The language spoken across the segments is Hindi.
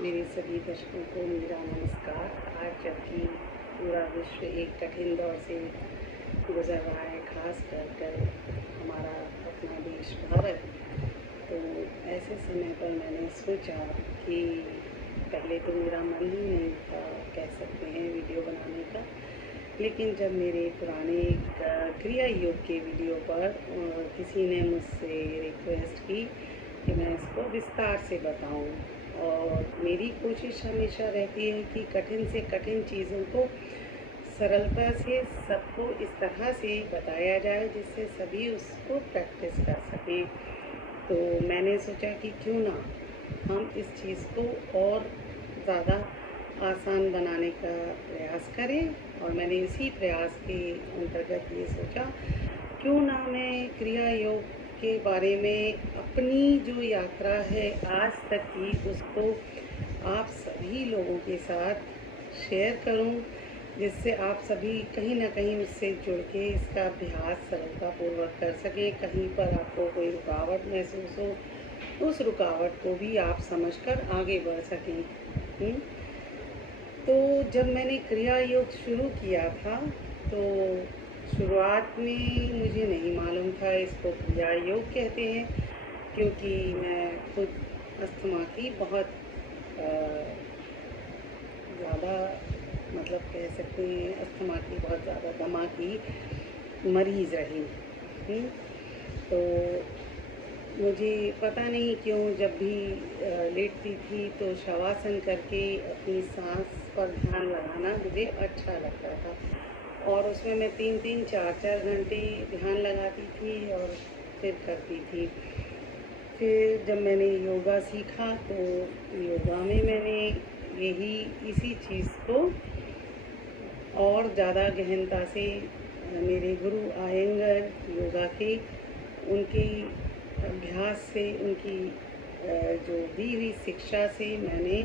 मेरे सभी दर्शकों को मेरा नमस्कार। आज जबकि पूरा विश्व एक कठिन दौर से गुज़र रहा है, ख़ास कर हमारा अपना देश भारत, तो ऐसे समय पर मैंने सोचा कि पहले तो मेरा मन ही नहीं था, कह सकते हैं, वीडियो बनाने का। लेकिन जब मेरे पुराने क्रिया योग के वीडियो पर किसी ने मुझसे रिक्वेस्ट की कि मैं इसको विस्तार से बताऊं, और मेरी कोशिश हमेशा रहती है कि कठिन से कठिन चीज़ों को सरलता से सबको इस तरह से बताया जाए जिससे सभी उसको प्रैक्टिस कर सकें। तो मैंने सोचा कि क्यों ना हम इस चीज़ को और ज़्यादा आसान बनाने का प्रयास करें, और मैंने इसी प्रयास के अंतर्गत ये सोचा क्यों ना मैं क्रिया योग के बारे में अपनी जो यात्रा है आज तक की, उसको आप सभी लोगों के साथ शेयर करूं, जिससे आप सभी कहीं ना कहीं उससे जुड़ के इसका अभ्यास सरलतापूर्वक कर सकें। कहीं पर आपको कोई रुकावट महसूस हो, उस रुकावट को भी आप समझकर आगे बढ़ सकें। तो जब मैंने क्रिया योग शुरू किया था, तो शुरुआत में मुझे नहीं मालूम था इसको क्रिया योग कहते हैं, क्योंकि मैं खुद अस्थमा की बहुत ज़्यादा, मतलब कह सकते हैं, अस्थमा की बहुत ज़्यादा दमा की मरीज़ रही। तो मुझे पता नहीं क्यों जब भी लेटती थी तो शवासन करके अपनी सांस पर ध्यान लगाना मुझे अच्छा लगता था, और उसमें मैं 3-3, 4-4 घंटे ध्यान लगाती थी और फिर करती थी। फिर जब मैंने योगा सीखा तो योगा में मैंने इसी चीज़ को और ज़्यादा गहनता से मेरे गुरु आयंगर योगा के, उनके अभ्यास से, उनकी जो दी हुई शिक्षा से मैंने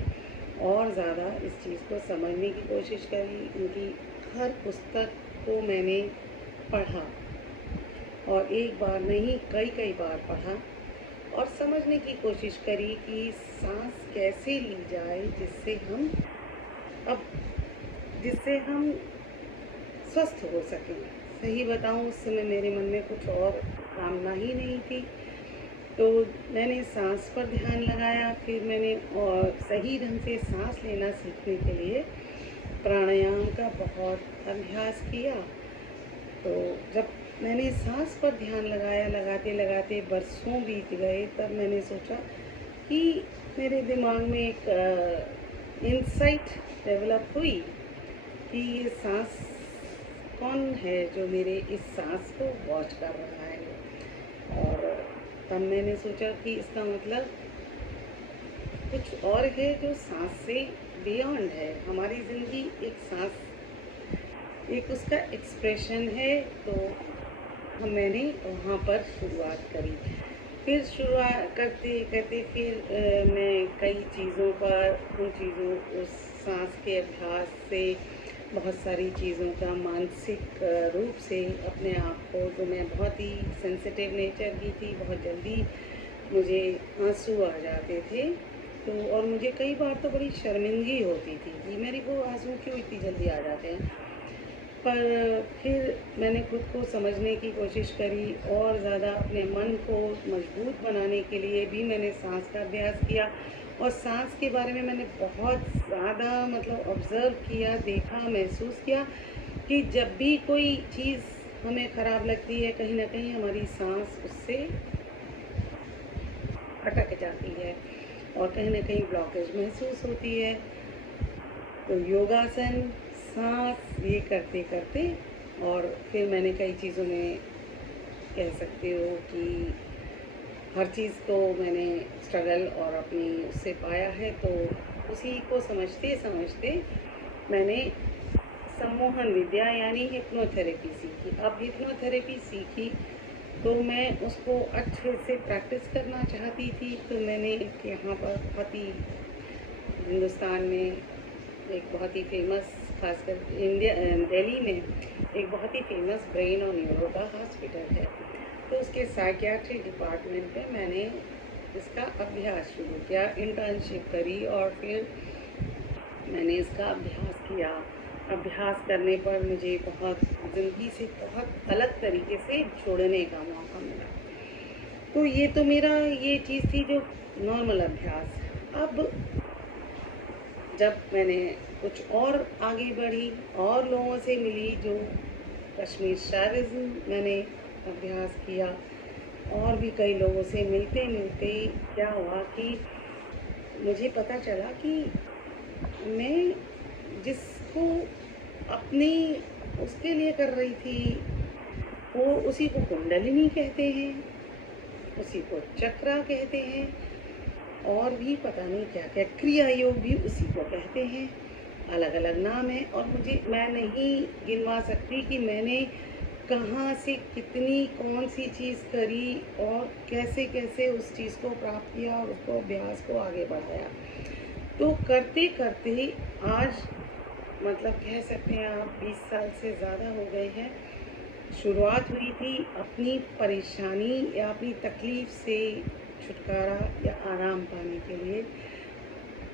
और ज़्यादा इस चीज़ को समझने की कोशिश करी। उनकी हर पुस्तक को मैंने पढ़ा, और एक बार नहीं कई कई बार पढ़ा, और समझने की कोशिश करी कि सांस कैसे ली जाए जिससे हम स्वस्थ हो सकें। सही बताऊं, उस समय मेरे मन में कुछ और कामना ही नहीं थी। तो मैंने सांस पर ध्यान लगाया। फिर मैंने और सही ढंग से सांस लेना सीखने के लिए प्राणायाम का बहुत अभ्यास किया। तो जब मैंने सांस पर ध्यान लगाया, लगाते लगाते बरसों बीत गए, तब मैंने सोचा कि मेरे दिमाग में एक इंसाइट डेवलप हुई कि ये सांस कौन है जो मेरे इस सांस को वॉच कर रहा है। और तब मैंने सोचा कि इसका मतलब कुछ और है जो सांस से बियॉन्ड है। हमारी ज़िंदगी एक सांस, एक उसका एक्सप्रेशन है। तो मैंने वहाँ पर शुरुआत करी। फिर शुरुआत करते करते फिर मैं कई चीज़ों पर, उस सांस के अभ्यास से बहुत सारी चीज़ों का मानसिक रूप से अपने आप को, तो मैं बहुत ही सेंसिटिव नेचर की थी, बहुत जल्दी मुझे आंसू आ जाते थे। तो और मुझे कई बार तो बड़ी शर्मिंदगी होती थी कि मेरे को आंसू क्यों इतनी जल्दी आ जाते हैं। पर फिर मैंने खुद को समझने की कोशिश करी, और ज़्यादा अपने मन को मजबूत बनाने के लिए भी मैंने सांस का अभ्यास किया, और सांस के बारे में मैंने बहुत ज़्यादा, मतलब ऑब्ज़र्व किया, देखा, महसूस किया कि जब भी कोई चीज़ हमें ख़राब लगती है, कहीं ना कहीं हमारी सांस उससे अटक जाती है और कहीं ना कहीं ब्लॉकेज महसूस होती है। तो योगासन, सांस, ये करते करते, और फिर मैंने कई चीज़ों में, कह सकते हो कि हर चीज़ को मैंने स्ट्रगल और अपनी उससे पाया है। तो उसी को समझते समझते मैंने सम्मोहन विद्या यानी हिप्नोथेरेपी सीखी। अब हिप्नोथेरेपी सीखी तो मैं उसको अच्छे से प्रैक्टिस करना चाहती थी। तो मैंने यहाँ पर बहुत ही, हिंदुस्तान में एक बहुत ही फेमस, खासकर दिल्ली में एक बहुत ही फेमस ब्रेन और न्यूरो का हॉस्पिटल है। तो उसके साइकियाट्री डिपार्टमेंट में मैंने इसका अभ्यास शुरू किया, इंटर्नशिप करी और फिर मैंने इसका अभ्यास किया। अभ्यास करने पर मुझे बहुत ज़िंदगी से बहुत अलग तरीके से जुड़ने का मौका मिला। तो ये तो मेरा ये चीज़ थी जो नॉर्मल अभ्यास। अब जब मैंने कुछ और आगे बढ़ी और लोगों से मिली, जो कश्मीर शायरिज़्म मैंने अभ्यास किया, और भी कई लोगों से मिलते मिलते क्या हुआ कि मुझे पता चला कि मैं जिसको अपनी उसके लिए कर रही थी, वो उसी को कुंडलिनी कहते हैं, उसी को चक्रा कहते हैं, और भी पता नहीं क्या क्या, क्रिया योग भी उसी को कहते हैं। अलग अलग नाम है, और मैं नहीं गिनवा सकती कि मैंने कहाँ से कितनी कौन सी चीज़ करी और कैसे कैसे उस चीज़ को प्राप्त किया और उसको अभ्यास को आगे बढ़ाया। तो करते करते आज मतलब कह सकते हैं आप 20 साल से ज़्यादा हो गए हैं। शुरुआत हुई थी अपनी परेशानी या अपनी तकलीफ़ से छुटकारा या आराम पाने के लिए,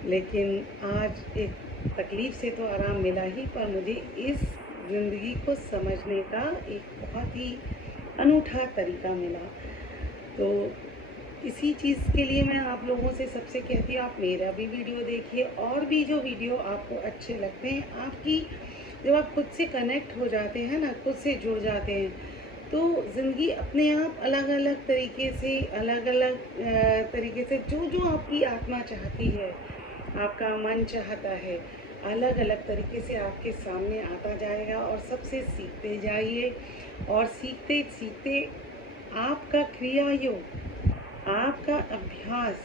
लेकिन आज एक तकलीफ़ से तो आराम मिला ही, पर मुझे इस ज़िंदगी को समझने का एक बहुत ही अनूठा तरीका मिला। तो इसी चीज़ के लिए मैं आप लोगों से सबसे कहती हूँ, आप मेरा भी वीडियो देखिए, और भी जो वीडियो आपको अच्छे लगते हैं, आपकी जब आप खुद से कनेक्ट हो जाते हैं ना, खुद से जुड़ जाते हैं, तो ज़िंदगी अपने आप अलग अलग तरीके से जो जो आपकी आत्मा चाहती है, आपका मन चाहता है, अलग अलग तरीके से आपके सामने आता जाएगा। और सबसे सीखते जाइए, और सीखते सीखते आपका क्रिया योग, आपका अभ्यास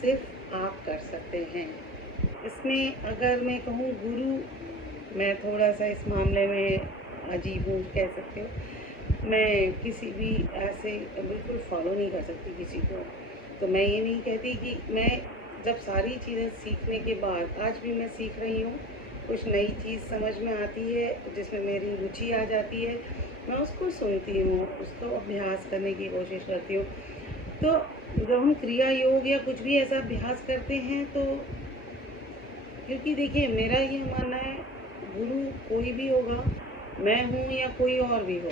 सिर्फ आप कर सकते हैं। इसमें अगर मैं कहूँ गुरु, मैं थोड़ा सा इस मामले में अजीब हूँ कह सकते हो। मैं किसी भी ऐसे बिल्कुल फॉलो नहीं कर सकती किसी को। तो मैं ये नहीं कहती कि मैं जब सारी चीज़ें सीखने के बाद, आज भी मैं सीख रही हूँ, कुछ नई चीज़ समझ में आती है जिसमें मेरी रुचि आ जाती है, मैं उसको सुनती हूँ, उसको अभ्यास करने की कोशिश करती हूँ। तो जब हम क्रिया योग या कुछ भी ऐसा अभ्यास करते हैं, तो क्योंकि देखिए मेरा ये मानना है, गुरु कोई भी होगा, मैं हूँ या कोई और भी हो,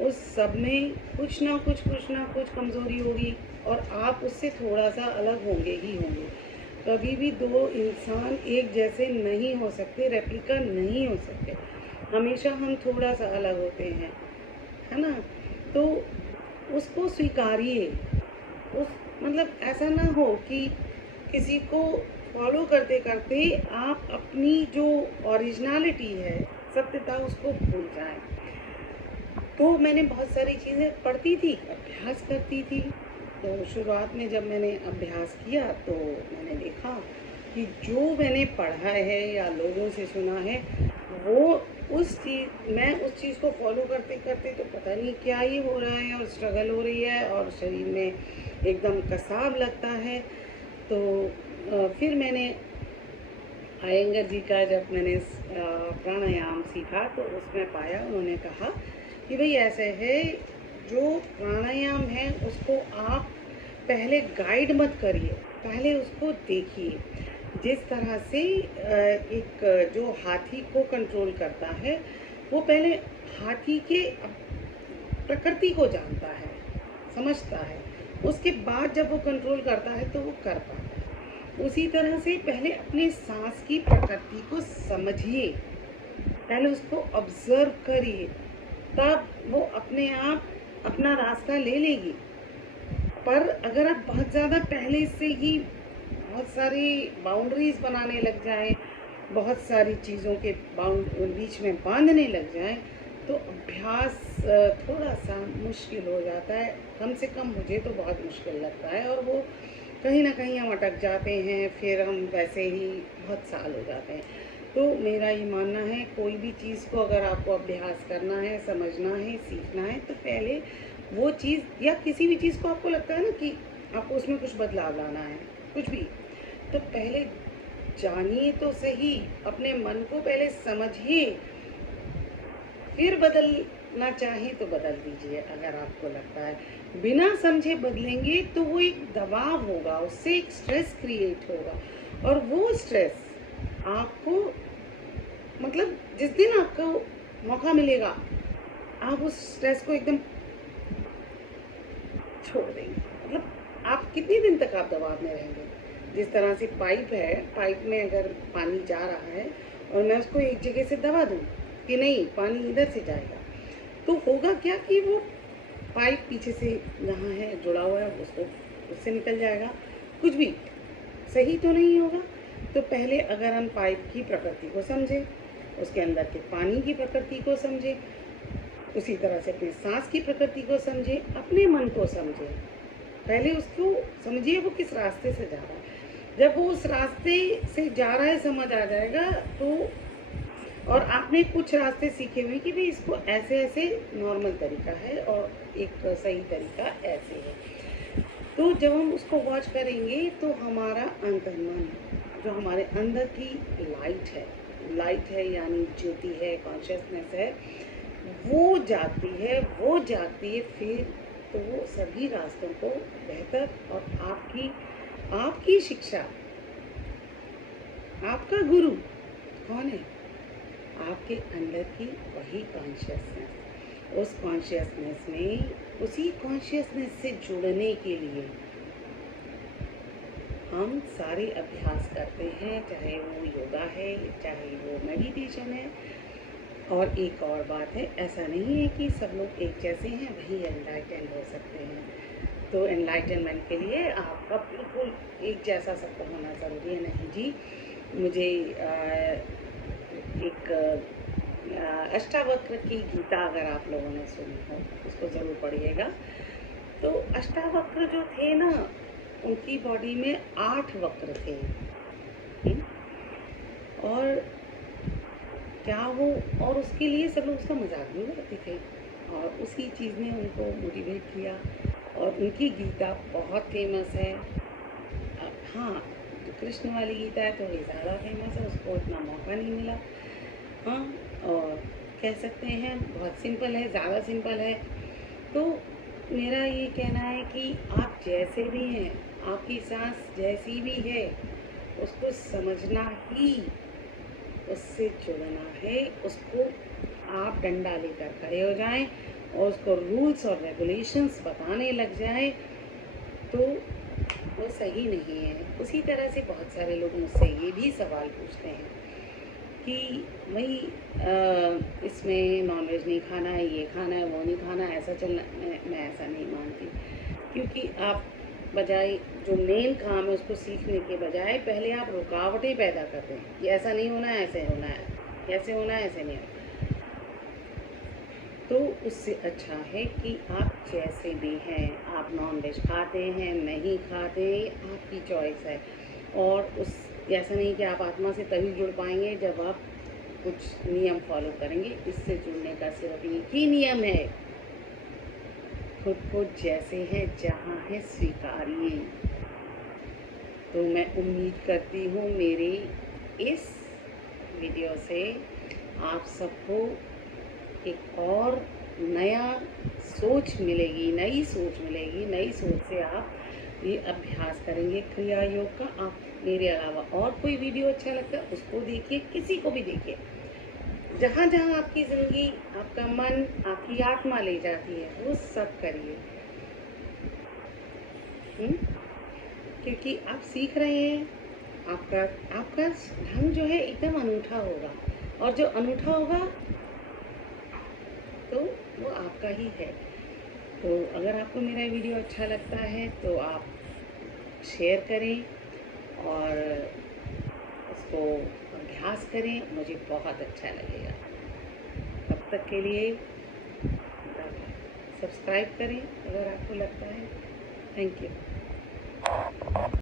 उस सब में कुछ ना कुछ कमज़ोरी होगी, और आप उससे थोड़ा सा अलग होंगे ही होंगे। कभी भी दो इंसान एक जैसे नहीं हो सकते, रेप्लिका नहीं हो सकते, हमेशा हम थोड़ा सा अलग होते हैं, है ना। तो उसको स्वीकारिए। उस मतलब ऐसा ना हो कि किसी को फॉलो करते करते आप अपनी जो ओरिजिनलिटी है, सत्यता, उसको भूल जाएं। तो मैंने बहुत सारी चीज़ें पढ़ती थी, अभ्यास करती थी। तो शुरुआत में जब मैंने अभ्यास किया, तो मैंने देखा कि जो मैंने पढ़ा है या लोगों से सुना है, वो मैं उस चीज़ को फॉलो करते करते तो पता नहीं क्या ही हो रहा है, और स्ट्रगल हो रही है, और शरीर में एकदम कसाव लगता है। तो फिर मैंने अयंगर जी का जब मैंने प्राणायाम सीखा, तो उसमें पाया, उन्होंने कहा कि भाई ऐसे है, जो प्राणायाम है उसको आप पहले गाइड मत करिए, पहले उसको देखिए। जिस तरह से एक जो हाथी को कंट्रोल करता है, वो पहले हाथी के प्रकृति को जानता है, समझता है, उसके बाद जब वो कंट्रोल करता है तो वो कर पाता है। उसी तरह से पहले अपने सांस की प्रकृति को समझिए, पहले उसको ऑब्जर्व करिए, तब वो अपने आप अपना रास्ता ले लेगी। पर अगर आप बहुत ज़्यादा पहले से ही बहुत सारी बाउंड्रीज बनाने लग जाएं, बहुत सारी चीज़ों के बीच में बांधने लग जाएं, तो अभ्यास थोड़ा सा मुश्किल हो जाता है। कम से कम मुझे तो बहुत मुश्किल लगता है, और वो कहीं ना कहीं हम अटक जाते हैं, फिर हम वैसे ही बहुत साल हो जाते हैं। तो मेरा ये मानना है, कोई भी चीज़ को अगर आपको अभ्यास करना है, समझना है, सीखना है, तो पहले वो चीज़, या किसी भी चीज़ को आपको लगता है ना कि आपको उसमें कुछ बदलाव लाना है, कुछ भी, तो पहले जानिए तो सही, अपने मन को पहले समझिए, फिर बदलना चाहें तो बदल दीजिए अगर आपको लगता है। बिना समझे बदलेंगे तो वो एक दबाव होगा, उससे एक स्ट्रेस क्रिएट होगा, और वो स्ट्रेस आपको, मतलब जिस दिन आपको मौका मिलेगा आप उस स्ट्रेस को एकदम छोड़ देंगे। मतलब आप कितने दिन तक आप दबाव में रहेंगे? जिस तरह से पाइप है, पाइप में अगर पानी जा रहा है और मैं उसको एक जगह से दबा दूँ कि नहीं पानी इधर से जाएगा, तो होगा क्या कि वो पाइप पीछे से जहाँ है जुड़ा हुआ है उसको उससे निकल जाएगा, कुछ भी सही तो नहीं होगा। तो पहले अगर हम पाइप की प्रकृति को समझें, उसके अंदर के पानी की प्रकृति को समझें, उसी तरह से अपनी सांस की प्रकृति को समझें, अपने मन को समझें। पहले उसको समझिए वो किस रास्ते से जा रहा है। जब वो उस रास्ते से जा रहा है समझ आ जाएगा, तो और आपने कुछ रास्ते सीखे हुए कि भाई इसको ऐसे ऐसे नॉर्मल तरीका है और एक सही तरीका ऐसे है। तो जब हम उसको वॉच करेंगे तो हमारा अंतर्मन, जो हमारे अंदर की लाइट है यानी ज्योति है, कॉन्शियसनेस है, वो जागती है फिर तो वो सभी रास्तों को बेहतर, और आपकी शिक्षा, आपका गुरु कौन है? आपके अंदर की वही कॉन्शियसनेस। उस कॉन्शियसनेस में, उसी कॉन्शियसनेस से जुड़ने के लिए हम सारे अभ्यास करते हैं, चाहे वो योगा है, चाहे वो मेडिटेशन है। और एक और बात है, ऐसा नहीं है कि सब लोग एक जैसे हैं वही एनलाइटेंड हो सकते हैं। तो एनलाइटनमेंट के लिए आपका बिल्कुल एक जैसा सबको होना ज़रूरी है नहीं जी। मुझे एक अष्टावक्र की गीता अगर आप लोगों ने सुनी हो उसको ज़रूर पढ़िएगा। तो अष्टावक्र जो थे ना, उनकी बॉडी में 8 वक्र थे। और क्या वो, और उसके लिए सब लोग उसका मजाक भी उड़ाते थे, और उसी चीज़ ने उनको मोटिवेट किया, और उनकी गीता बहुत फेमस है। हाँ, जो कृष्ण वाली गीता है तो ये ज़्यादा फेमस है, उसको इतना मौका नहीं मिला। हाँ, और कह सकते हैं बहुत सिंपल है, ज़्यादा सिंपल है। तो मेरा ये कहना है कि आप जैसे भी हैं, आपकी सांस जैसी भी है, उसको समझना ही, उससे जुड़ना है। उसको आप डंडा लेकर खड़े हो जाएं और उसको रूल्स और रेगुलेशंस बताने लग जाएं, तो वो सही नहीं है। उसी तरह से बहुत सारे लोग मुझसे ये भी सवाल पूछते हैं कि भाई इसमें नॉनवेज नहीं खाना है, ये खाना है, वो नहीं खाना, ऐसा चलना। मैं ऐसा नहीं मानती, क्योंकि आप बजाय जो मेन काम है उसको सीखने के बजाय पहले आप रुकावटें पैदा करते हैं कि ऐसा नहीं होना है, ऐसे होना है, ऐसे होना है, ऐसे नहीं होना। तो उससे अच्छा है कि आप जैसे भी हैं, आप नॉन वेज खाते हैं, नहीं खाते, आपकी चॉइस है। और उस ऐसा नहीं कि आप आत्मा से तभी जुड़ पाएंगे जब आप कुछ नियम फॉलो करेंगे। इससे जुड़ने का सिर्फ एक ही नियम है, खुद को जैसे है जहाँ है स्वीकारिए। तो मैं उम्मीद करती हूँ मेरी इस वीडियो से आप सबको एक और नया सोच मिलेगी, नई सोच से आप ये अभ्यास करेंगे क्रिया योग का। आप मेरे अलावा और कोई वीडियो अच्छा लगता है उसको देखिए, किसी को भी देखिए, जहाँ जहाँ आपकी ज़िंदगी, आपका मन, आपकी आत्मा ले जाती है वो सब करिए। क्योंकि आप सीख रहे हैं, आपका ढंग जो है एकदम अनूठा होगा, और जो अनूठा होगा तो वो आपका ही है। तो अगर आपको मेरा वीडियो अच्छा लगता है तो आप शेयर करें और उसको अभ्यास करें, मुझे बहुत अच्छा लगेगा। तब तक के लिए सब्सक्राइब करें अगर आपको लगता है। Thank you.